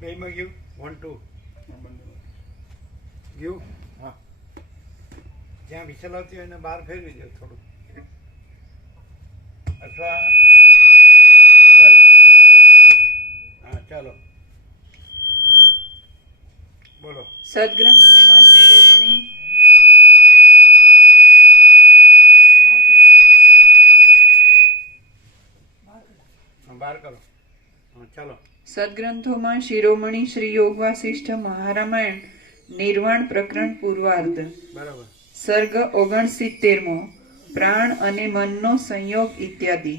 બેમાં ગયું 1 2 ગયું. હા, જ્યાં વિસલ આવતી હોય એને બહાર ફેરવી દો થોડું, અથવા ઉભા રહો. હા ચાલો બોલો. સદગ્રંથોમાં શિરોમણી બહાર કરો. હા ચાલો. સદગ્રંથોમાં શિરોમણી શ્રી યોગ વાસિષ્ઠ મહારામાયણ નિર્વાણ પ્રકરણ પૂર્વાર્ધ. બરાબર. સર્ગ 69મો પ્રાણ અને મનનો સંયોગ ઇત્યાદિ.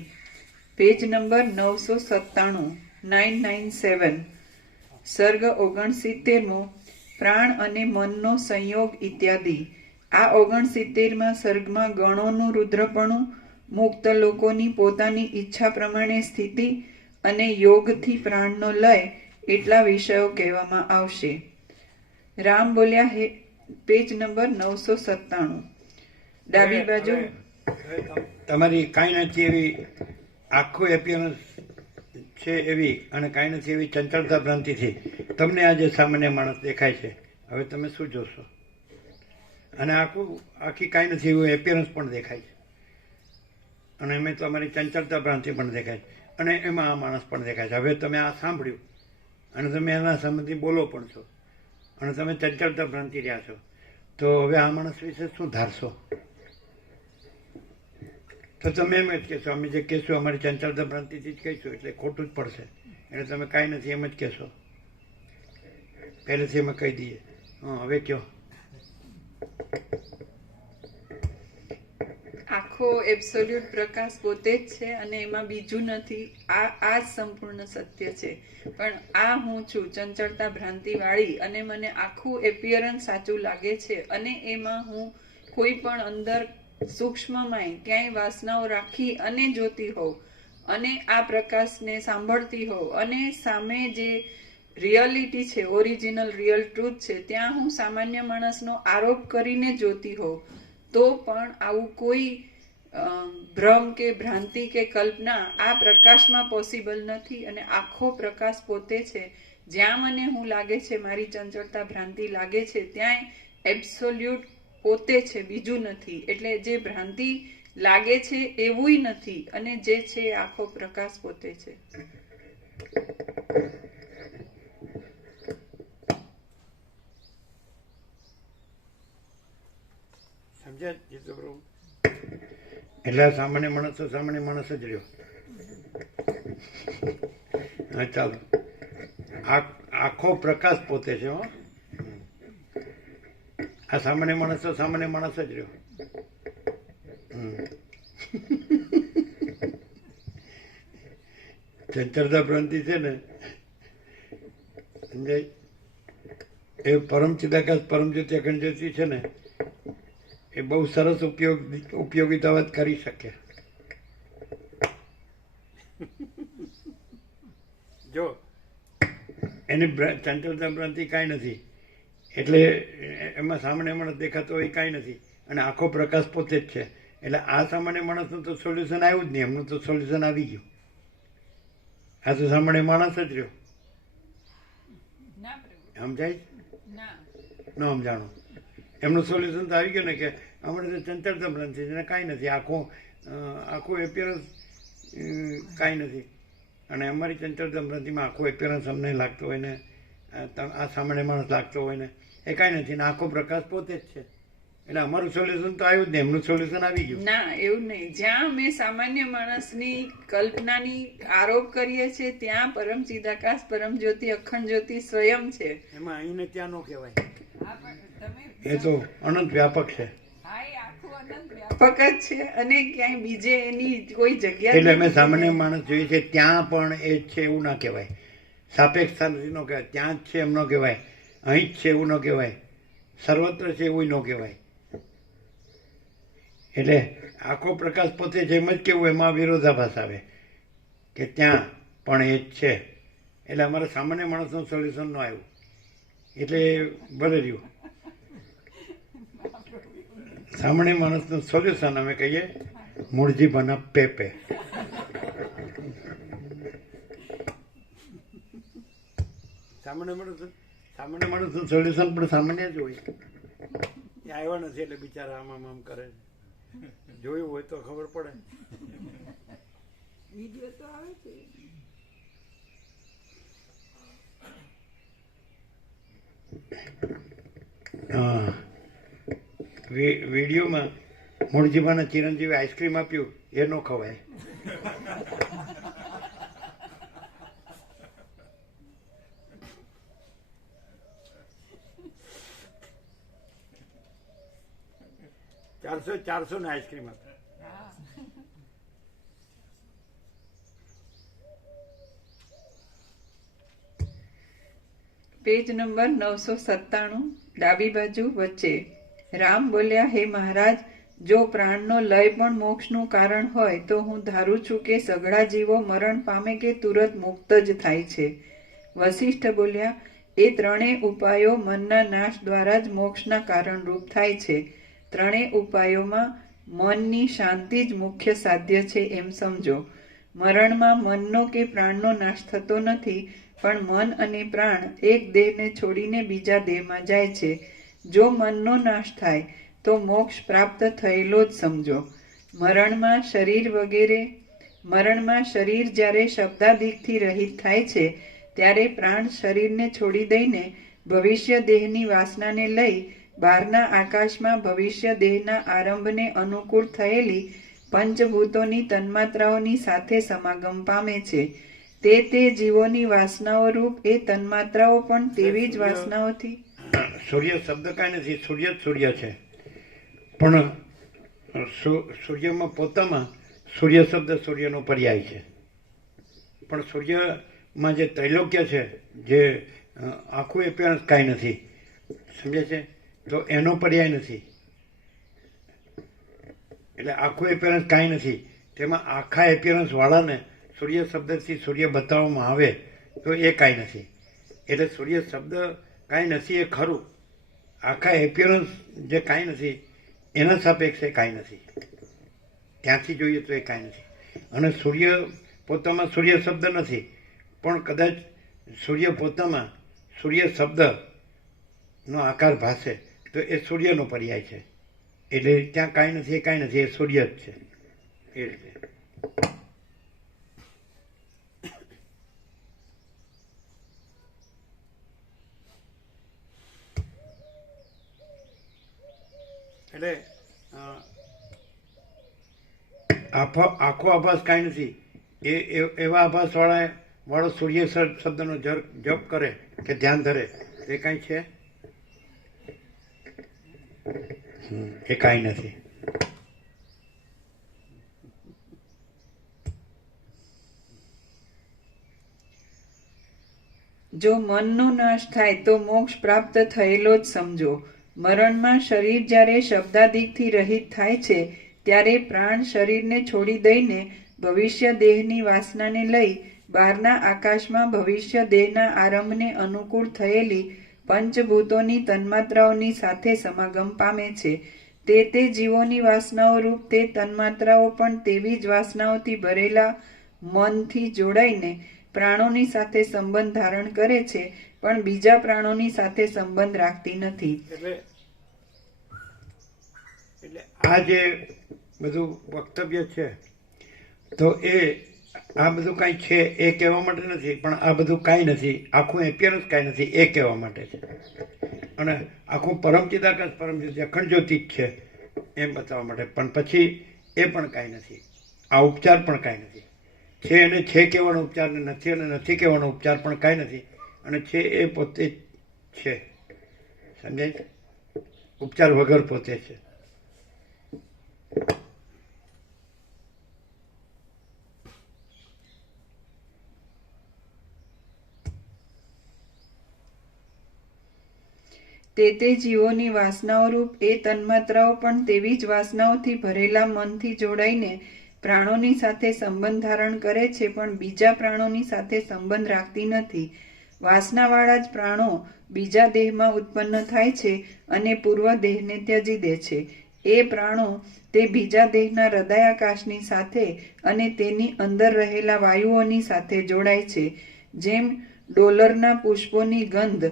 Page number 997 997. સર્ગ 69મો પ્રાણ અને મનનો સંયોગ ઇત્યાદિ. આ 69માં સર્ગમાં ગણોનું રુદ્રપણું, મુક્ત લોકોની પોતાની ઈચ્છા પ્રમાણે સ્થિતિ અને યોગથી પ્રાણનો લય એટલા વિષયો કહેવામાં આવશે. રામ બોલ્યા હે. Page number 997. ડાબી બાજુ. તમારી કાંઈ નથી એવી આખું એપિયરન્સ છે એવી, અને કાંઈ નથી એવી ચંચળતા ભ્રાંતિથી તમને આજે સામાન્ય માણસ દેખાય છે. હવે તમે શું જોશો? અને આખી કાંઈ નથી એવું એપિયરન્સ પણ દેખાય છે, અને એમાં તમારી ચંચળતા ભ્રાંતિ પણ દેખાય છે, અને એમાં આ માણસ પણ દેખાય છે. હવે તમે આ સાંભળ્યું અને તમે એના સંબંધી બોલો પણ છો, અને તમે ચંચળતા ભ્રાંતિ રહ્યા છો, તો હવે આ માણસ વિશે શું ધારશો? તો તમે એમ જ કહેશો અમે જે કહેશું અમારી ચંચળતા ભ્રાંતિથી જ કહીશું, એટલે ખોટું જ પડશે. એટલે તમે કાંઈ નથી એમ જ કહેશો, પહેલેથી અમે કહી દઈએ. હા, હવે કયો. આખો એબ્સોલ્યુટ પ્રકાશ પોતે જ છે અને એમાં બીજું નથી. આ જ સંપૂર્ણ સત્ય છે. પણ આ હું છું ચંચળતા ભ્રાંતિ વાળી, અને મને આખું એપિયરન્સ સાચું લાગે છે, અને એમાં હું કોઈ પણ અંદર સૂક્ષ્મમાં ક્યાંય વાસનાઓ રાખી અને જોતી હોઉં, અને આ પ્રકાશને સાંભળતી હોઉં, અને સામે જે રિયાલિટી છે, ઓરિજિનલ રિયલ ટ્રુથ છે, ત્યાં હું સામાન્ય માણસનો આરોપ કરીને જોતી હોઉં, તો પણ આવું કોઈ ભ્રમ કે ભ્રાંતિ કે કલ્પના આ પ્રકાશમાં પોસિબલ નથી. અને આખો પ્રકાશ પોતે છે. જ્યાં મને હું લાગે છે, મારી ચંચળતા ભ્રાંતિ લાગે છે, ત્યાં એબ્સોલ્યુટ પોતે છે, બીજું નથી. એટલે જે ભ્રાંતિ લાગે છે એવું નથી, અને જે છે આખો પ્રકાશ પોતે છે. સમજ્યા જીતુપ્રભુ? એટલે સામાન્ય માણસ તો સામાન્ય માણસ જ રહ્યો. હા ચાલો. આખો પ્રકાશ પોતે છે. હો, આ સામાન્ય માણસ તો સામાન્ય માણસ જ રહ્યો. ચંચળતા ભ્રાંતિ છે ને, સમજાય? એ પરમ ચિદાકાશ પરમ જ્યોતિ અખંડ જ્યોતિ છે ને, એ બહુ સરસ ઉપયોગિતા કરી શકે. જો એની ચંચળતા ભ્રાંતિ કાંઈ નથી, એટલે એમાં સામાન્ય માણસ દેખાતો હોય કાંઈ નથી, અને આખો પ્રકાશ પોતે જ છે. એટલે આ સામાન્ય માણસનું તો સોલ્યુશન આવ્યું જ નહીં, એમનું તો સોલ્યુશન આવી ગયું. આ તો સામાન્ય માણસ જ રહ્યો. સમજાય? ન સમજાણો? એમનું સોલ્યુશન તો આવી ગયું ને, કે અમારે તો ચંચળતા ભ્રાંતિ છે, કાંઈ નથી, આખું એપિયરન્સ કાંઈ નથી. અને અમારી ચંચળતા ભ્રાંતિમાં આખો એપિયરન્સ અમને લાગતો હોય ને, આ સામાન્ય માણસ લાગતો હોય ને, એ કાંઈ નથી, ને આખો પ્રકાશ પોતે જ છે. એટલે અમારું સોલ્યુશન તો આવ્યું જ નહીં, એમનું સોલ્યુશન આવી ગયું. ના, એવું નહીં. જ્યાં અમે સામાન્ય માણસની કલ્પનાની આરોપ કરીએ છીએ, ત્યાં પરમ ચિદાકાશ પરમ જ્યોતિ અખંડ જ્યોતિ સ્વયં છે. એમાં અહીંને ત્યાં ન કહેવાય, એ તો અનંત વ્યાપક છે. વ્યાપક જ છે, અને ક્યાંય બીજે એની કોઈ જગ્યા. એટલે અમે સામાન્ય માણસ જોઈએ છે, ત્યાં પણ એ જ છે એવું ના કહેવાય. સાપેક્ષતા નથી ન કહેવાય. ત્યાં જ છે એમ ન કહેવાય, અહીં જ છે એવું ન કહેવાય, સર્વત્ર છે એવું ન કહેવાય. એટલે આખો પ્રકાશ પોતે જેમ જ કેવું, એમાં વિરોધાભાસ આવે કે ત્યાં પણ એ જ છે. એટલે અમારા સામાન્ય માણસનું સોલ્યુશન ન આવ્યું, એટલે ભલે રહ્યું. સામાન્ય માણસનું સોલ્યુશન અમે કહીએ મૂળજી બના પેપે. સામાન્ય માણસનું સોલ્યુશન પણ સામાન્ય જ હોય. એ આવ્યા નથી એટલે બિચારા આમ કરે છે. જોયું હોય તો ખબર પડે. વિડીયો તો આવે છે. હા, વિડીયોમાં મૂળજીભાના ચિરંજીવી આઈસ્ક્રીમ આપ્યું એ ન ખવાય. ચારસો ને આઈસ્ક્રીમ આપી. પેજ નંબર 997, ડાબી બાજુ વચ્ચે. રામ બોલ્યા, હે મહારાજ, જો પ્રાણનો લય પણ મોક્ષનું કારણ હોય તો હું ધારું છું કે સઘળા જીવો મરણ પામે કે તુરત મુક્ત જ થાય છે. વશિષ્ઠ બોલ્યા, એ ત્રણેય ઉપાયો મનના નાશ દ્વારા જ મોક્ષના કારણરૂપ થાય છે. ત્રણેય ઉપાયોમાં મનની શાંતિ જ મુખ્ય સાધ્ય છે એમ સમજો. મરણમાં મનનો કે પ્રાણનો નાશ થતો નથી, પણ મન અને પ્રાણ એક દેહને છોડીને બીજા દેહમાં જાય છે. જો મનનો નાશ થાય તો મોક્ષ પ્રાપ્ત થયેલો જ સમજો. મરણમાં શરીર જ્યારે શબ્દાદિકથી રહિત થાય છે ત્યારે પ્રાણ શરીરને છોડી દઈને ભવિષ્ય દેહની વાસનાને લઈ બહારના આકાશમાં ભવિષ્ય દેહના આરંભને અનુકૂળ થયેલી પંચભૂતોની તન્માત્રાઓની સાથે સમાગમ પામે છે. તે જીવોની વાસનાઓ રૂપ એ તન્માત્રાઓ પણ તેવી જ વાસનાઓથી. સૂર્ય શબ્દ કાંઈ નથી, સૂર્ય જ સૂર્ય છે. પણ સૂર્યમાં પોતામાં સૂર્ય શબ્દ સૂર્યનો પર્યાય છે. પણ સૂર્યમાં જે ત્રૈલોક્ય છે, જે આખું એપિયરન્સ કાંઈ નથી, સમજે છે, તો એનો પર્યાય નથી. એટલે આખું એપિયરન્સ કાંઈ નથી, તેમાં આખા એપિયરન્સ વાળાને સૂર્ય શબ્દથી સૂર્ય બતાવવામાં આવે તો એ કાંઈ નથી. એટલે સૂર્ય શબ્દ કાંઈ નથી એ ખરું, આખા એપિયરન્સ જે કાંઈ નથી એના સાપેક્ષે કાંઈ નથી. ત્યાંથી જોઈએ તો એ કાંઈ નથી. અને સૂર્ય પોતામાં સૂર્ય શબ્દ નથી, પણ કદાચ સૂર્ય પોતામાં સૂર્ય શબ્દનો આકાર ભાસે તો એ સૂર્યનો પર્યાય છે. એટલે ત્યાં કાંઈ નથી, એ કાંઈ નથી, એ સૂર્ય જ છે. એ રીતે. એટલે આખો આભાસ કાંઈ નથી. એવા આભાસ વાળો સૂર્ય શબ્દનો જપ કરે કે ધ્યાન ધરે એ કાંઈ છે? એ કાંઈ નથી. જો મનનો નાશ થાય તો મોક્ષ પ્રાપ્ત થયેલો જ સમજો. મરણમાં શરીર જ્યારે શબ્દાદિકથી રહિત થાય છે ત્યારે પ્રાણ શરીરને છોડી દઈને ભવિષ્ય દેહની વાસનાને લઈ બહારના આકાશમાં ભવિષ્ય દેહના આરંભને અનુકૂળ થયેલી પંચભૂતોની તન્માત્રાઓની સાથે સમાગમ પામે છે. તે જીવોની વાસનાઓ રૂપ તે તન્માત્રાઓ પણ તેવી જ વાસનાઓથી ભરેલા મનથી જોડાઈને પ્રાણોની સાથે સંબંધ ધારણ કરે છે, પણ બીજા પ્રાણોની સાથે સંબંધ રાખતી નથી. એટલે આ જે બધું વક્તવ્ય છે તો આ બધું કાંઈ છે એ કહેવા માટે નથી, પણ આ બધું કાંઈ નથી, આખું એપિયરન્સ કાંઈ નથી એ કહેવા માટે છે. અને આખું પરમચિદાકાશ પરમજ્યોતિ અખંડ જ્યોતિ જ છે એમ બતાવવા માટે. પણ પછી એ પણ કાંઈ નથી, આ ઉપચાર પણ કાંઈ નથી. છે એને છે કહેવાનો ઉપચાર ને નથી અને નથી કહેવાનો ઉપચાર પણ કાંઈ નથી. અને છે એ પોતે જ છે, સમજાય? ઉપચાર વગર પોતે છે. તે જીવોની વાસનાઓ રૂપ એ તન્માત્રાઓ પણ તેવી જ વાસનાઓથી ભરેલા મનથી જોડાઈને પ્રાણોની સાથે સંબંધ ધારણ કરે છે, પણ બીજા પ્રાણોની સાથે સંબંધ રાખતી નથી. વાસનાવાળા જ પ્રાણો બીજા દેહમાં ઉત્પન્ન થાય છે અને પૂર્વ દેહને ત્યજી દે છે. એ પ્રાણો તે બીજા દેહના હૃદયાકાશની સાથે અને તેની અંદર રહેલા વાયુઓની સાથે જોડાય છે. જેમ ડોલરના પુષ્પોની ગંધ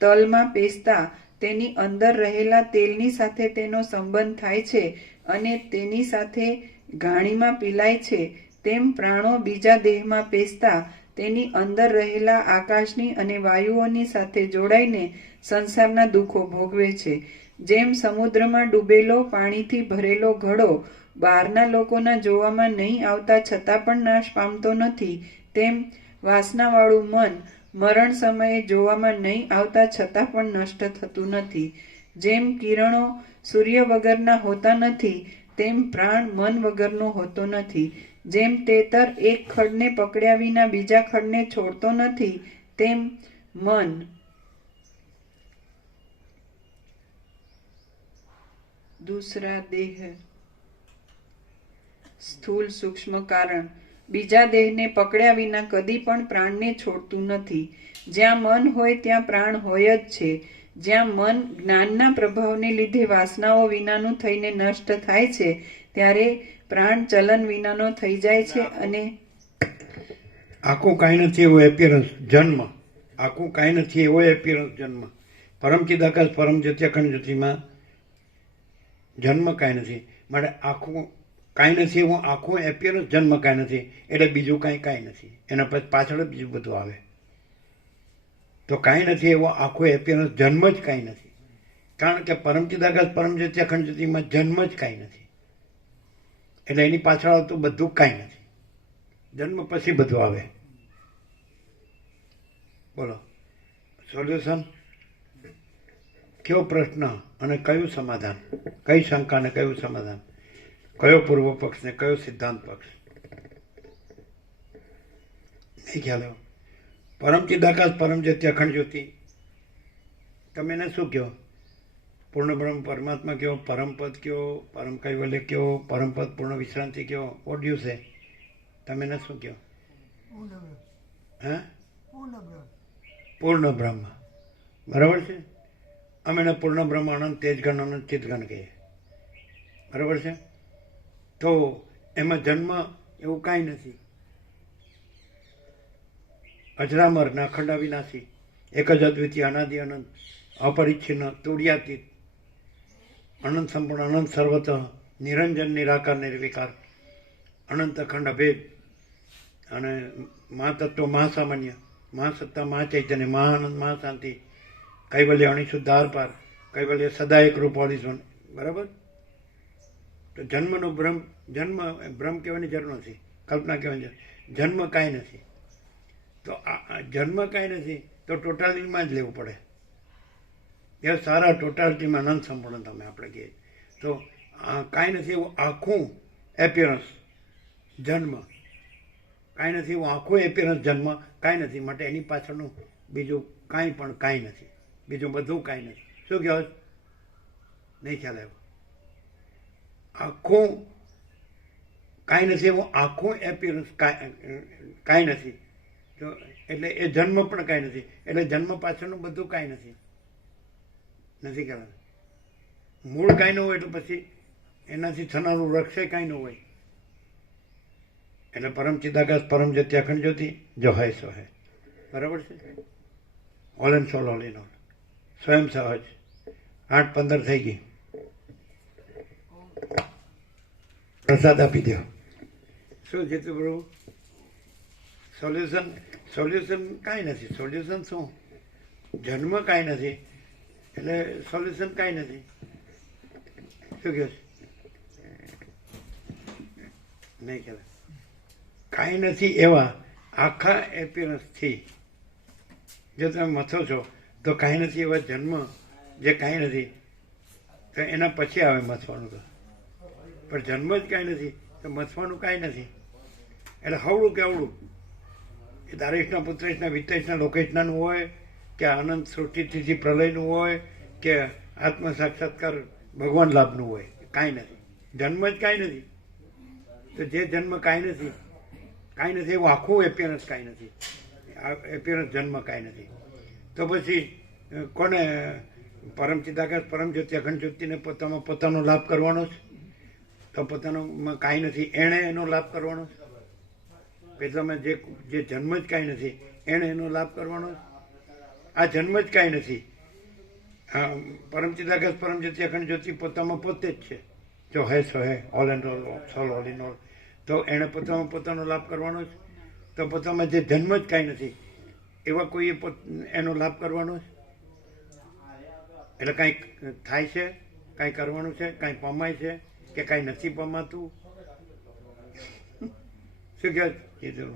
તલમાં પેસતા તેની અંદર રહેલા તેલની સાથે તેનો સંબંધ થાય છે અને તેની સાથે ઘાણીમાં પીલાય છે, તેમ પ્રાણો બીજા દેહમાં પેસતા તેની અંદર રહેલા આકાશની અને વાયુઓની સાથે જોડાઈને સંસારના દુઃખો ભોગવે છે. જેમ સમુદ્રમાં ડૂબેલો પાણીથી ભરેલો ઘડો બહારના લોકોના જોવામાં નહીં આવતા છતાં પણ નાશ પામતો નથી, તેમ વાસનાવાળું મન મરણ સમયે જોવામાં નહીં આવતા છતાં પણ નષ્ટ થતું નથી. જેમ કિરણો સૂર્ય વગરના હોતા નથી, તેમ પ્રાણ મન વગરનો હોતો નથી. જેમ તેતર એક ખડને પકડ્યા વિના બીજા ખડને છોડતો નથી, તેમ મન દૂસરા દેહ સ્થૂલ સૂક્ષ્મ કારણ બીજા દેહને પકડ્યા વિના કદી પણ પ્રાણને છોડતું નથી. જ્યાં મન હોય ત્યાં પ્રાણ હોય જ છે. જ્યાં મન જ્ઞાનના પ્રભાવને લીધે વાસનાઓ વિનાનું થઈને નષ્ટ થાય છે, ત્યારે પ્રાણ ચલન વિનાનો થઈ જાય છે અને આખું કાંઈ નથી એવો એપિયરન્સ જન્મ, આખું કાંઈ નથી એવો એપિયરન્સ જન્મ. પરમચિદાકાશ પરમ જ્યોતિ અખંડ જ્યોતિમાં જન્મ કાંઈ નથી, માટે આખું કાંઈ નથી એવું આખું એપિયરન્સ જન્મ કાંઈ નથી, એટલે બીજું કાંઈ નથી. એના પછી પાછળ જ બીજું બધું આવે. તો કાંઈ નથી એવો આખું એપિયરન્સ જન્મ જ કાંઈ નથી. કારણ કે પરમચિદાકાશ પરમ જ્યોતિ અખંડ જ્યોતિમાં જન્મ જ કાંઈ નથી, એટલે એની પાછળ આવતું બધું કાંઈ નથી. જન્મ પછી બધું આવે. બોલો સોલ્યુશન, કયો પ્રશ્ન અને કયું સમાધાન, કઈ શંકા ને કયું સમાધાન, કયો પૂર્વ પક્ષ ને કયો સિદ્ધાંત પક્ષ? નહીં ખ્યાલ આવ્યો. પરમચિદાકાશ પરમ જ્યોતિ અખંડ જ્યોતિ, તમે એને શું કહો? પૂર્ણ બ્રહ્મ પરમાત્મા કયો, પરમપદ કયો, પરમ કૈવલ્ય કયો, પરમપદ પૂર્ણ વિશ્રાંતિ કયો? What you say? તમે એને શું કહો? હે? પૂર્ણ બ્રહ્મ. બરાબર છે. અમે એને પૂર્ણ બ્રહ્મ અનંત તેજગણ અનંત ચિતગણ કહીએ. બરાબર છે. તો એમાં જન્મ એવું કાંઈ નથી. અજરામર ને અખંડ અવિનાશી, એક જ અદ્વિતીય અનાદિ અનંત અપરિચ્છિન્ન તુર્યાતીત અનંત સંપૂર્ણ અનંત સર્વત નિરંજન નિરાકાર નિર્વિકાર અનંત અખંડ અભેદ અને મહાતત્વ મહાસામાન્ય મહાસત્તા મહાચૈતન્ય મહાનંદ મહાશાંતિ કૈવલ્ય અણિશુદ્ધ આરપાર કૈવલ્ય સદા એક રૂપ ઓલ ઇઝ વન. બરાબર. તો જન્મનો ભ્રમ, જન્મ ભ્રમ કહેવાની જરૂર નથી, કલ્પના કહેવાની જરૂર. જન્મ કાંઈ નથી. તો આ જન્મ કાંઈ નથી તો ટોટાલિટીમાં જ લેવું પડે. એ સારા ટોટાલિટીમાં અનંત સંપૂર્ણ તમે આપણે કહીએ તો કાંઈ નથી એવું આખું એપિયરન્સ જન્મ, કાંઈ નથી એવું આખું એપિયરન્સ જન્મ કાંઈ નથી. માટે એની પાછળનું બીજું કાંઈ પણ કાંઈ નથી, બીજું બધું કાંઈ નથી. શું કહેવાય? નહીં ખ્યાલ આવ્યો. આખું કાંઈ નથી એવું આખું એપિયરન્સ કાંઈ નથી. તો એટલે એ જન્મ પણ કાંઈ નથી, એટલે જન્મ પાછળનું બધું કાંઈ નથી. નથી કહેવાય. મૂળ કાંઈ ન હોય તો પછી એનાથી થનારું વૃક્ષે કાંઈ ન હોય. એટલે પરમ ચિદાકાશ પરમ જ્યોતિ અખંડ જ્યોતિ જો હોય સો હે. બરાબર છે. All and soul all in all, સ્વયં સહજ. 8:15 થઈ ગઈ. પ્રસાદ આપી દો. શું જીતું પ્રભુ? સોલ્યુશન, સોલ્યુશન કાંઈ નથી. સોલ્યુશન શું? જન્મ કાંઈ નથી એટલે સોલ્યુશન કાંઈ નથી. શું કહે છે? નહીં કહેવાય. કાંઈ નથી એવા આખા એપિયરન્સથી જો તમે મથો છો તો કાંઈ નથી એવા જન્મ જે કાંઈ નથી તો એના પછી આવે મથવાનું. તો પણ જન્મ જ કાંઈ નથી તો મથવાનું કાંઈ નથી. એટલે હવળું કે અવળું એ દારેશના પુત્રેશના વિત્તેશના લોકેશનાનું હોય કે અનંત સૃષ્ટિથી પ્રલયનું હોય કે આત્મ સાક્ષાત્કાર ભગવાન લાભનું હોય, કાંઈ નથી. જન્મ જ કાંઈ નથી. તો જે જન્મ કાંઈ નથી, કાંઈ નથી એવું આખું એપિયરન્સ કાંઈ નથી. એપિયરન્સ જન્મ કાંઈ નથી. તો પછી કોને પરમ ચિદાકાશ પરમ જ્યોતિ અખંડ જ્યોતિને પોતાનો લાભ કરવાનો છે? તો પોતાનો કાંઈ નથી એણે એનો લાભ કરવાનો છે. એટલે તમે જે જન્મ જ કાંઈ નથી એણે એનો લાભ કરવાનો છે. આ જન્મ જ કાંઈ નથી. પરમચિદાકાશ પરમજ્યોતિ અખંડ જ્યોતિ પોતામાં પોતે જ છે. જો હે સો હે, all and all in all. તો એણે પોતામાં પોતાનો લાભ કરવાનો છે. તો પોતામાં જે જન્મ જ કાંઈ નથી એવા કોઈએ એનો લાભ કરવાનો છે. એટલે કાંઈક થાય છે, કાંઈ કરવાનું છે, કાંઈ પમાય છે કે કાંઈ નથી પમાતું? શું કહે કીધું?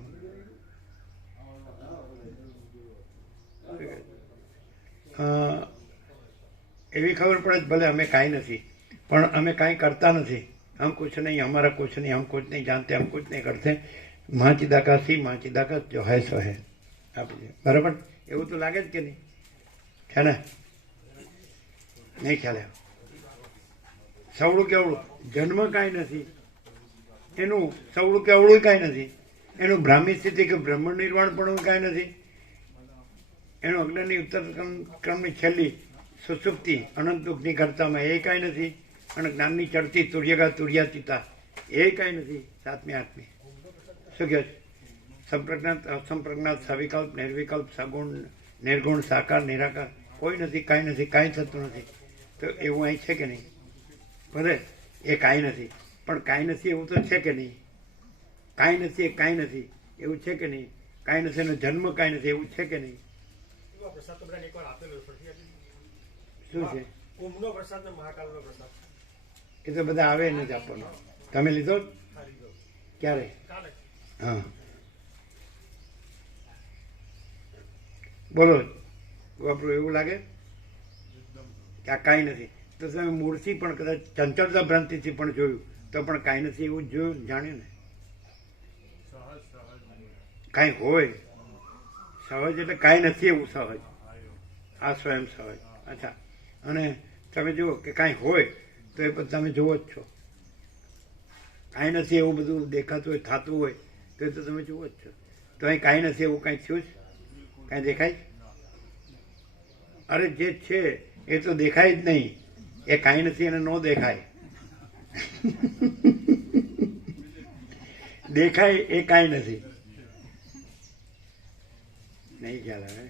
એવી ખબર પડે છે ભલે અમે કાંઈ નથી, પણ અમે કાંઈ કરતા નથી. હમ કુછ નહીં, હમારા કુછ નહીં, હમ કુછ નહીં જાનતે, હમ કુછ નહીં કરતે. મહાચિદાકાશી મહાચિદાકાશ જો હૈ સો હૈ. આપણે બરાબર એવું તો લાગે જ કે નહીં? છે ને? નહીં ખ્યાલ આવ્યો. સવળું કેવળું જન્મ કાંઈ નથી, એનું સવળું કેવળું કાંઈ નથી, એનું બ્રાહ્મી સ્થિતિ કે બ્રહ્મણ નિર્વાણ પણ કાંઈ નથી, એનું અજ્ઞાનની ઉત્તર ક્રમની છેલ્લી સુસુપ્તિ અનંત દુઃખની કરતામાં એ કાંઈ નથી, અને જ્ઞાનની ચડતી તુર્યગા તુર્યાતીતા એ કાંઈ નથી. સાતમી આઠમી શું કહે છે? સંપ્રજ્ઞાત અસંપ્રજ્ઞાત સવિકલ્પ નિર્વિકલ્પ સગુણ નિર્ગુણ સાકાર નિરાકાર કોઈ નથી, કાંઈ નથી, કાંઈ થતું નથી. તો એવું અહીં છે કે નહીં? ભલે એ કાંઈ નથી, પણ કાંઈ નથી એવું તો છે કે નહીં? કાંઈ નથી એ કાંઈ નથી એવું છે કે નહીં? કાંઈ નથી એનો જન્મ કાંઈ નથી એવું છે કે નહીં? શું છે? કુંભનો પ્રસાદ ને મહાકાલનો પ્રસાદ એ તો બધા આવે નથી આપણને. તમે લીધો? ક્યારે? હા બોલો બાપરું. એવું લાગે કે આ કાંઈ નથી તો તમે મૂળથી પણ કદાચ ચંચળતા ભ્રાંતિથી પણ જોયું તો પણ કાંઈ નથી એવું જોયું, જાણ્યું ને? કાંઈ હોય સહજ એટલે કાંઈ નથી એવું સહજ. આ સ્વયં સહજ. અચ્છા, અને તમે જુઓ કે કાંઈ હોય તો એ પછી તમે જુઓ જ છો. કાંઈ નથી એવું બધું દેખાતું હોય, થતું હોય તો એ તો તમે જુઓ જ છો. તો અહીં કાંઈ નથી એવું કાંઈ થયું જ? કાંઈ દેખાય? અરે જે છે એ તો દેખાય જ નહીં. એ કાંઈ નથી એને ન દેખાય. દેખાય એ કાંઈ નથી. નહીં ખ્યાલ આવે?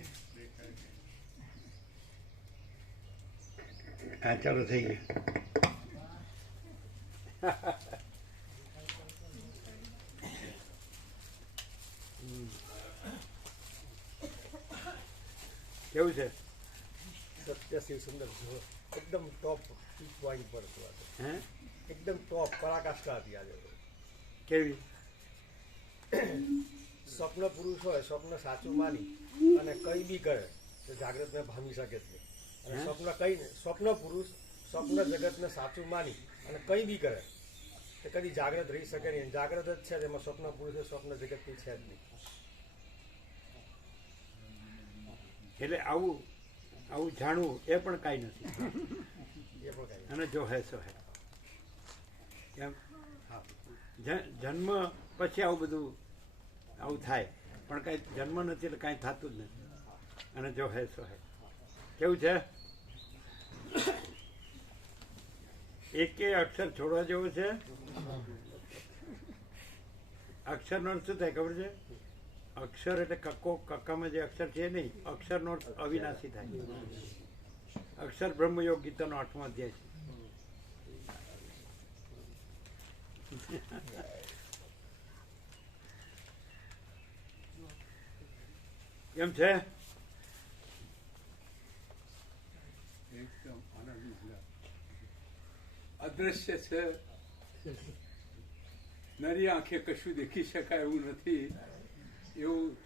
હા ચાલો થઈ ગયું. કેવું છે? સત્ય શિવ સુંદર જો એકદમ ટોપ પોઈન્ટ પર હતું આજે. હે એકદમ ટોપ પરાકાષ્ઠા હતી આજે. કેવી? સ્વપ્ન પુરુષ હોય, સ્વપ્ન સાચું માની અને કઈ બી કરે તો જાગ્રતને પામી શકે છે. અને સ્વપ્ન કઈ સ્વપ્ન પુરુષ સ્વપ્ન જગતને સાચું માની અને કઈ બી કરે તો કદી જાગ્રત રહી શકે નહીં. જાગ્રત જ છે તેમાં સ્વપ્ન પુરુષ સ્વપ્ન જગતની છે જ નહીં. એટલે આવું આવું જાણવું એ પણ કાંઈ નથી. એ પણ કઈ અને જો હે સો હે. કેમ? હા, જન્મ પછી આવું બધું આવું થાય, પણ કાંઈ જન્મ નથી એટલે કાંઈ થતું જ નથી. અને જો હે સો હે. કેવું છે? એકે અક્ષર છોડવા જેવું છે. અક્ષરનો અર્થ શું થાય ખબર છે? અક્ષર એટલે કક્કો, કક્કામાં જે અક્ષર છે નહીં, અક્ષરનો અર્થ અવિનાશી થાય. અક્ષર બ્રહ્મયોગ ગીતાનો 8મો અધ્યાય છે. કેમ છે? અદ્રશ્ય છે, નરી આંખે કશું દેખી શકાય એવું નથી, એવું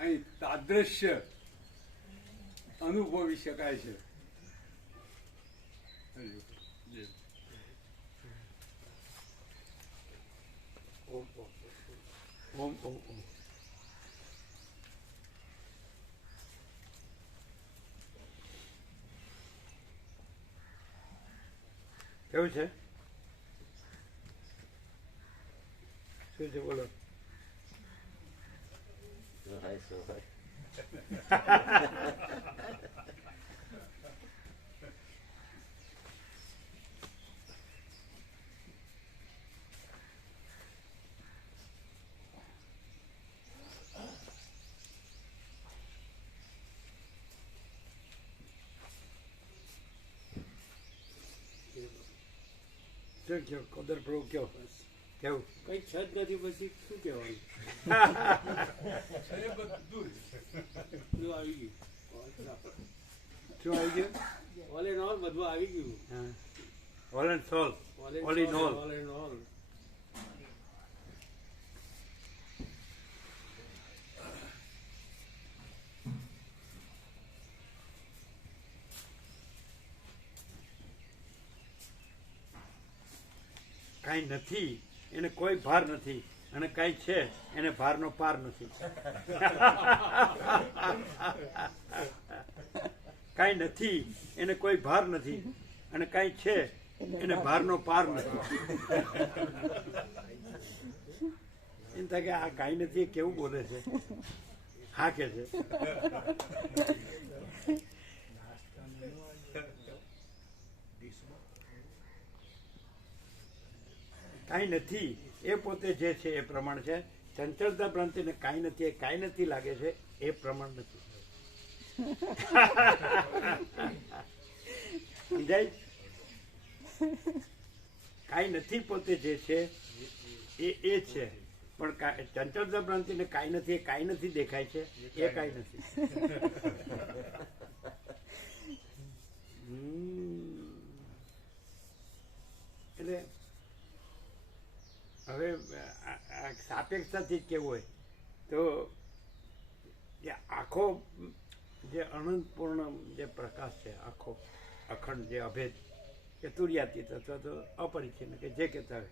અહીં તાદ્રશ્ય અનુભવી શકાય છે. ઓમ ઓમ ઓમ. કેવું છે? શું છે બોલો? શું કહો કોદર પ્રભુ કહો કેવું કઈ છત નથી પછી શું કહેવાનું બધું બધું આવી ગયું શું આવી ગયું ઓલ એન્ડ ઓલ બધું આવી ગયું હા all and soul all in all all and all કાંઈ નથી એને કોઈ ભાર નથી અને કાંઈ છે એને ભારનો પાર નથી કાંઈ નથી એને કોઈ ભાર નથી અને કાંઈ છે એને ભારનો પાર નથી એમ થાય કે આ કાંઈ નથી એ કેવું બોલે છે હા કે છે કાંઈ નથી એ પોતે જે છે એ પ્રમાણ છે ચંચળતા ભ્રાંતિને કાંઈ નથી એ કાંઈ નથી લાગે છે એ પ્રમાણ નથી સમજાય કાંઈ નથી પોતે જે છે એ છે પણ ચંચળતા ભ્રાંતિને કાંઈ નથી એ કાંઈ નથી દેખાય છે એ કાંઈ નથી એટલે હવે સાપેક્ષતાથી જ કેવું હોય તો જે આખો જે અનંતપૂર્ણ જે પ્રકાશ છે આખો અખંડ જે અભેદ કે તુર્યાતીત અથવા તો અપરિચ્છિન્ન કે જે કહેતા હોય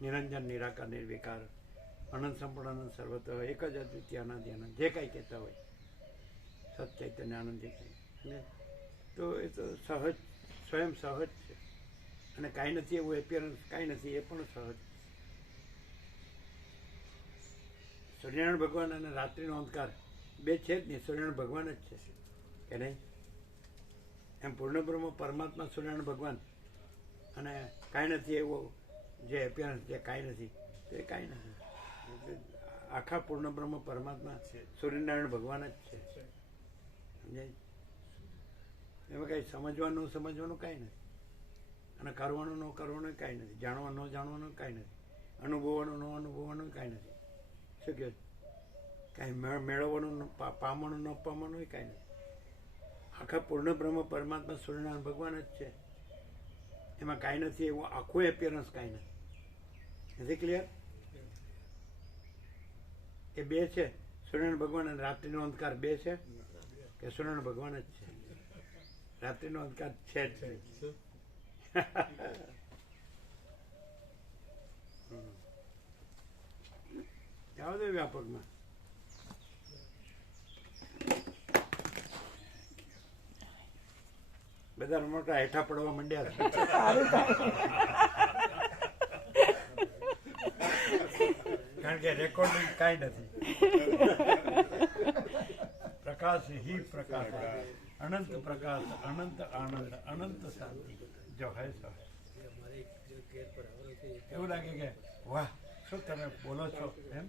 નિરંજન નિરાકાર નિર્વિકાર અનંત સંપૂર્ણ અનંત સર્વત્ર એક જ અદ્વિતીય અનાદિ અનંત જે કાંઈ કહેતા હોય સત ચૈતન્ય આનંદી ને તો એ તો સહજ સ્વયં સહજ છે અને કાંઈ નથી એવું એપિયરન્સ કાંઈ નથી એ પણ સહજ સૂર્યનારાયણ ભગવાન અને રાત્રિનો અંધકાર બે છે જ નહીં સૂર્યનારાયણ ભગવાન જ છે કે નહીં એમ પૂર્ણ બ્રહ્મ પરમાત્મા સૂર્યનારાયણ ભગવાન અને કાંઈ નથી એવું જે એપિયરન્સ જે કાંઈ નથી તે કાંઈ નથી આખા પૂર્ણ બ્રહ્મ પરમાત્મા સૂર્યનારાયણ ભગવાન જ છે સમજાય એમાં કાંઈ સમજવાનું સમજવાનું કાંઈ નથી અને કરવાનું ન કરવાનું કાંઈ નથી જાણવાનું ન જાણવાનું કાંઈ નથી અનુભવવાનું ન અનુભવવાનું કાંઈ નથી શું કહે કાંઈ મેળવવાનું પામવાનું ન પામવાનું એ કાંઈ નથી આખા પૂર્ણ બ્રહ્મ પરમાત્મા સૂર્યનારાયણ ભગવાન જ છે એમાં કાંઈ નથી એવું આખું એપિયરન્સ કાંઈ નથી ક્લિયર એ બે છે સૂર્યનારાયણ ભગવાન અને રાત્રિનો અંધકાર બે છે કે સૂર્યનારાયણ ભગવાન જ છે રાત્રિનો અંધકાર છે જ નહીં જાઓ દે વ્યાપકમાં બધા મોટા હેઠા પડવા માંડ્યા છે કારણ કે રેકોર્ડિંગ કાંઈ નથી પ્રકાશ હિ પ્રકાશ અનંત પ્રકાશ અનંત આનંદ અનંત શાંતિ જો હે સો એવું લાગે કે વાહ શું તમે બોલો છો એમ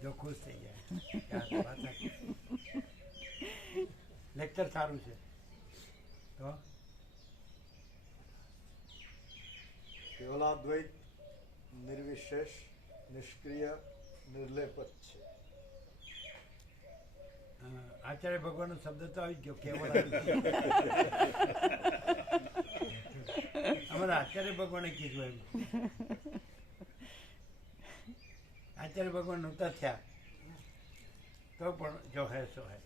જો ખુશ થઈ જાય લેક્ચર સારું છે તો કેવલાદ્વૈત નિર્વિશેષ નિષ્ક્રિય નિર્લેપ જ છે આચાર્ય ભગવાનનો શબ્દ તો આવી ગયો કેવળ અમારા આચાર્ય ભગવાને કીધું એમ આચાર્ય ભગવાન નહોતા થયા તો પણ જો હે સો હે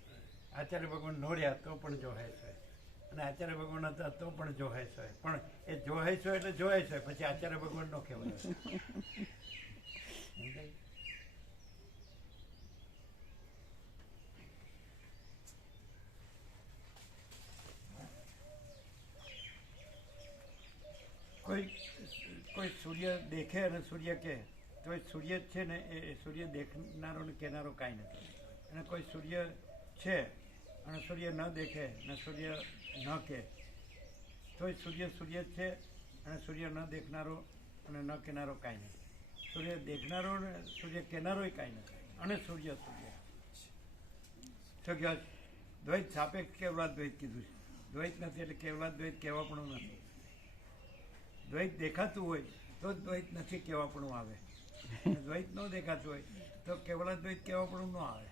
આચાર્ય ભગવાન નો રહ્યા તો પણ જો હે સો અને આચાર્ય ભગવાન હતા તો પણ જો હે સો પણ એ જો હે સો એટલે જો હે સો પછી આચાર્ય ભગવાન નો કહેવાય કોઈ સૂર્ય દેખે અને સૂર્ય કહે તો એ સૂર્ય જ છે ને એ સૂર્ય દેખનારો ને કહેનારો કાંઈ નથી અને કોઈ સૂર્ય છે અને સૂર્ય ન દેખે ને સૂર્ય ન કહે તો એ સૂર્ય સૂર્ય જ છે અને સૂર્ય ન દેખનારો અને ન કહેનારો કાંઈ નથી સૂર્ય દેખનારો ને સૂર્ય કહેનારોય કાંઈ નથી અને સૂર્ય સૂર્ય શું કહેવાય દ્વૈત સાપેક્ષ કેવલાદ્વૈત કીધું છે દ્વૈત નથી એટલે કેવલાદ્વૈત કહેવા પણ નથી દ્વૈત દેખાતું હોય તો જ દ્વૈત નથી કહેવાપણું આવે, અને દ્વૈત ન દેખાતું હોય તો કેવળ દ્વૈત કહેવાપણું ન આવે.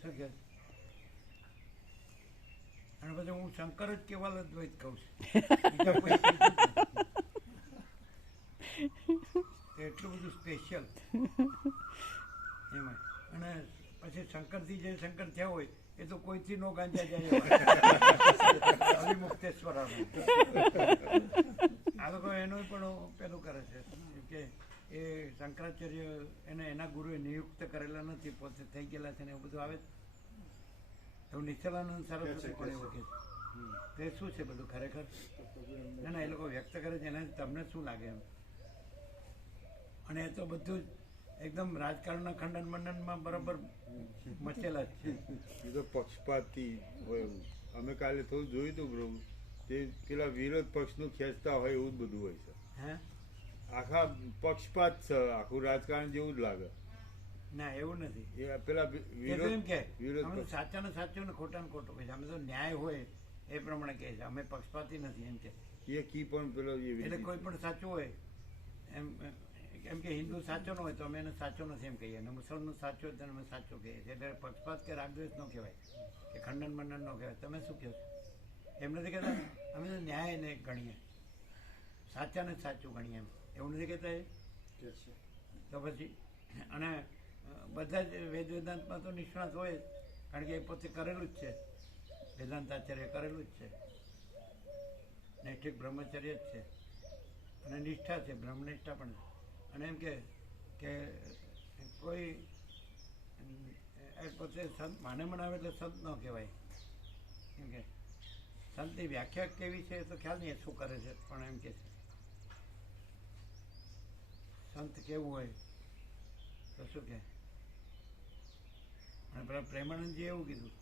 શું કહે? અને પછી હું શંકર જ કેવલ દ્વૈત કહું છું, બીજા કોઈ એટલું બધું સ્પેશિયલ એમાં. અને પછી શંકરથી જે શંકર થયા હોય એ તો કોઈથી નો ગાંજા જાય અવિમુક્તેશ્વર આ લોકો એનું પણ પેલું કરે છે કે એ શંકરાચાર્ય એને એના ગુરુએ નિયુક્ત કરેલા નથી, પોતે થઈ ગયેલા છે ને એવું બધું આવે છે. એવું નિશ્ચલાનંદ સરસ્વતી પણ એવું કે તે શું છે બધું ખરેખર? ના ના, એ લોકો વ્યક્ત કરે છે એનાથી તમને શું લાગે એમ? અને એ તો બધું જ એકદમ રાજકારણના ખંડન મંડનમાં બરાબર મચેલા જ છે. એ તો પક્ષપાતી હોય એવું. અમે કાલે થોડું જોયું હતું પ્રભુ, તે પેલા વિરોધ પક્ષનું ખેંચતા હોય એવું જ બધું હોય છે. હે આખા પક્ષપાત છે, આખું રાજકારણ જેવું જ લાગે. ના એવું નથી. એ પેલા એ તો એમ વિરોધ કે વિરોધ અમે તો પક્ષ. સાચા ને સાચું ને ખોટા ને ખોટું કહે છે. અમે તો ન્યાય હોય એ પ્રમાણે કહે છે, અમે પક્ષપાતી નથી એમ કે. એ કી પણ પેલો એવી એટલે રીતે. કોઈ પણ સાચું હોય એમ કે હિન્દુ સાચો ન હોય તો અમે એને સાચો નથી એમ કહીએ, અને મુસલમાન સાચો હોય તો અમે સાચો કહીએ છીએ. એટલે પક્ષપાત કે રાગદ્વેષ ન કહેવાય કે ખંડન મંડન ન કહેવાય. તમે શું કહો છો? એમ નથી કહેતા અમે તો ન્યાયને ગણીએ, સાચાને સાચું ગણીએ એમ એવું નથી કહેતા એ? તો પછી અને બધા જ વેદાંતમાં તો નિષ્ણાત હોય જ, કારણ કે એ પોતે કરેલું જ છે, વેદાંતાચાર્ય કરેલું જ છે, નૈષ્ઠિક બ્રહ્મચર્ય જ છે, અને નિષ્ઠા છે, બ્રહ્મનિષ્ઠા પણ છે. અને એમ કે કોઈ પોતે સંત માને મનાવે એટલે સંત ન કહેવાય. એમ કે સંતની વ્યાખ્યા કેવી છે એ તો ખ્યાલ નહીં શું કરે છે, પણ એમ કે સંત કેવું હોય તો શું કહે? અને પેલા પ્રેમાનંદજી એવું કીધું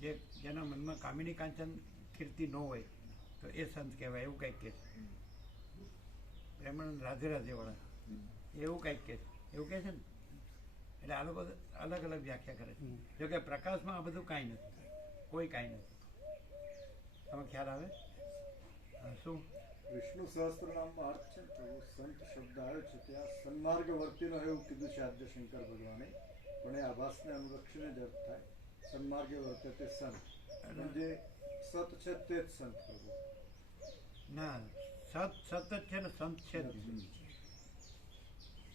કે જેના મનમાં કામિની કાંચન કીર્તિ ન હોય તો એ સંત કહેવાય, એવું કંઈક કે છે. પ્રેમાનંદ રાધે રાધે વાળા એવું કંઈક કે છે, એવું કહે છે ને. એટલે આ લોકો અલગ અલગ વ્યાખ્યા કરે છે. જોકે પ્રકાશમાં આ બધું કાંઈ નથી, કોઈ કાંઈ નથી. તમે ખ્યાલ આવે? શું વિષ્ણુ સહસ્ત્રનામમાં અર્થ છે ને પ્રભુ, સંત શબ્દ આવ્યો છે ત્યાં સન્માર્ગ વર્તીનો એવું કીધું છે આદ્ય શંકર ભગવાને, પણ એ આભાસને અનુલક્ષીને જ અર્થ થાય. સન્માર્ગે વર્તે તે સંત, અને જે સત છે તે જ સંત પ્રભુ. ના, સત સત જ છે ને, સંત છે જ.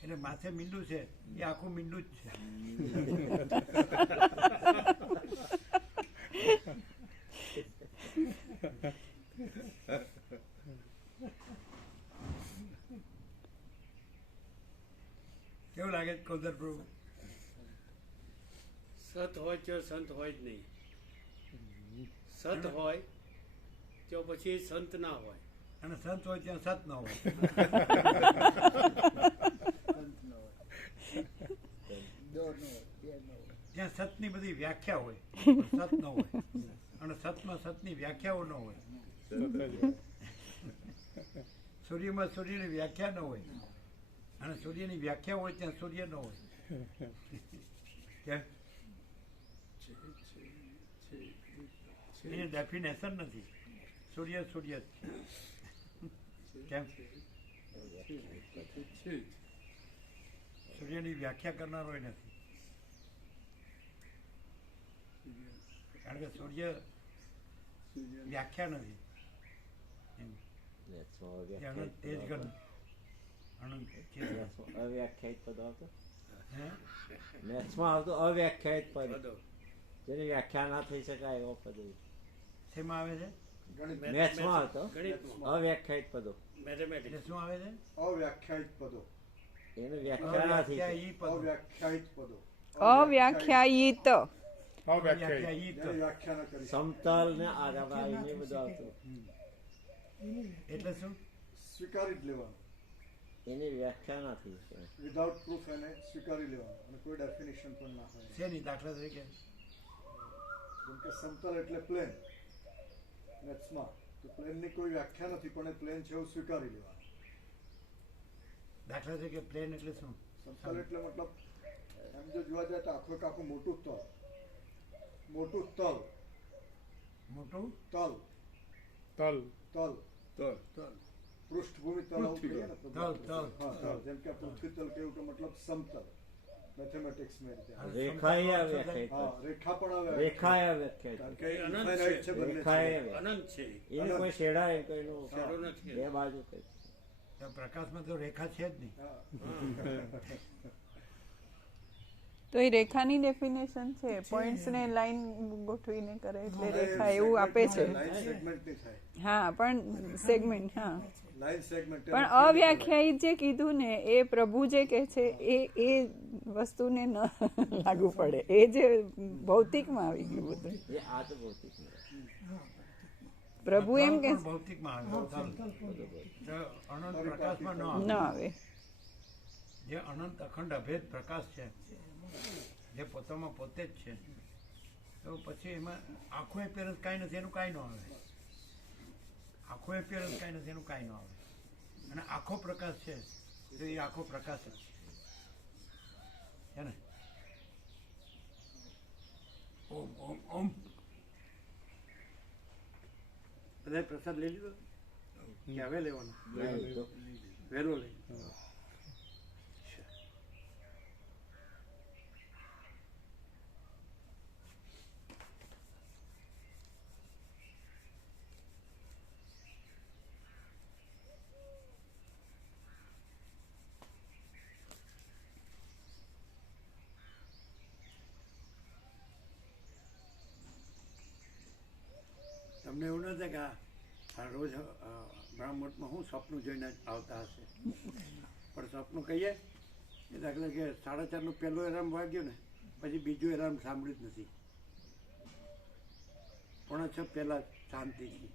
એટલે માથે મીંડું છે એ આખું મીંડું જ છે. કેવું લાગે છે કૌદર પ્રભુ? સત હોય તો સંત હોય જ નહીં. સત હોય તો પછી સંત ના હોય. અને સંત હોય ત્યાં સત ન હોય. ત્યાં સતની બધી વ્યાખ્યા હોય, સત ન હોય. અને સતમાં સતની વ્યાખ્યાઓ ન હોય. સૂર્યમાં સૂર્યની વ્યાખ્યા ન હોય, અને સૂર્યની વ્યાખ્યા હોય ત્યાં સૂર્ય ન હોય. કેમ? એની ડેફિનેશન નથી. સૂર્ય સૂર્ય જ છે. કેમ? સૂર્યની વ્યાખ્યા કરનારો નથી, કારણ કે સૂર્ય વ્યાખ્યા નથી. અનંત તેજ ગણ અનંત અવ્યાખ્યાયિત પદ આવતો હે મેથ્સમાં આવતો અવ્યાખ્યાયિત પદ, પદો. જેની વ્યાખ્યા ના થઈ શકાય એવો પદ. શેમાં આવે છે? મેથ્સમાં આવતો ગણિતમાં. અવ્યાખ્યાયિત પદો, મેથેમેટિક્સ. એટલે શું આવે છે? અવ્યાખ્યાયિત પદો. એની વ્યાખ્યા ના થઈ શકે. અવ્યાખ્યાયી પદો. અવ્યાખ્યાયિત પદો. અવ્યાખ્યાયિત અવ્યાખ્યાયિત. જેની વ્યાખ્યા ન કરી સમતલ ને આરાબાઈ બધું આવતું, એટલે શું? સ્વીકારી જ લેવાનું, એની વ્યાખ્યા ના થઈ શકે. વિધાઉટ પ્રૂફ એને સ્વીકારી લેવાનું, અને કોઈ ડેફિનેશન પણ ના હોય. શેની? દાખલા તરીકે જેમ કે સમતલ એટલે પ્લેન મેથ્સમાં, તો પ્લેનની કોઈ વ્યાખ્યા નથી, પણ એ પ્લેન છે એવું સ્વીકારી લેવાનું. દાખલા તરીકે પ્લેન એટલે શું? સમતલ એટલે મતલબ એમ જો જોવા જાય તો આખું એક આખું મોટું તલ, મોટું તલ, મોટું તલ તલ તલ પૃષ્ઠભૂમિ તલ આવું કહીએ ને તો તલ. હા તલ જેમ કે પૃથ્વી તલ કેવું કે મતલબ સમતલ મેથેમેટિક્સ માં રીતે રેખાએ વ્યાખ્યાયિત હા રેખા પણ આવે રેખાએ વ્યાખ્યાયિત કારણ કે અનંત infinite છે બંને રેખાએ છે. અનંત છે એની કોઈ શેડા એ કોઈનું શેડો નથી. બે બાજુ કઈ તો પ્રકાશમાં તો રેખા છે જ નહીં. હા. તો એ રેખાની ડેફિનેશન છે પોઈન્ટ્સ ને લાઈન ગોઠવીને કરે એટલે રેખા એવું આપે છે. લાઈન સેગમેન્ટ ની થાય હા પણ સેગમેન્ટ હા લાઈન સેગમેન્ટ પણ અવ્યાખ્યાયિત જે કીધું ને એ પ્રભુ જે કહે છે એ વસ્તુને ન લાગુ પડે એ જે ભૌતિકમાં આવી ગયું બધું એ આ તો ભૌતિક નહીં. પ્રભુ એમ કે પણ ભૌતિકમાં આવે. જો અનંત પ્રકાશમાં ન ન આવે. આવે જે અનંત અખંડ અભેદ પ્રકાશ છે જે પોતામાં પોતે જ છે તો પછી એમાં આખું એપિયરન્સ કાંઈ નથી એનું કાંઈ ન આવે. આખું એપિયરન્સ કાંઈ નથી એનું કાંઈ ન આવે. અને આખો પ્રકાશ છે તો એ આખો પ્રકાશ જ છે ને. ઓમ ઓમ ઓમ. બધા પ્રસાદ લઈ લીધો કે હવે લેવાનો? નહીં તો વહેલો લઈ. તમને એવું ન થાય કે આ રોજ બ્રાહ્મણમાં હું સપનું જોઈને આવતા હશે, પણ સપનું કહીએ એ દાખલા કે 4:30 પહેલો એલાર્મ વાગ્યો ને પછી બીજું એલાર્મ સાંભળ્યું જ નથી. 5:45 પહેલા શાંતિથી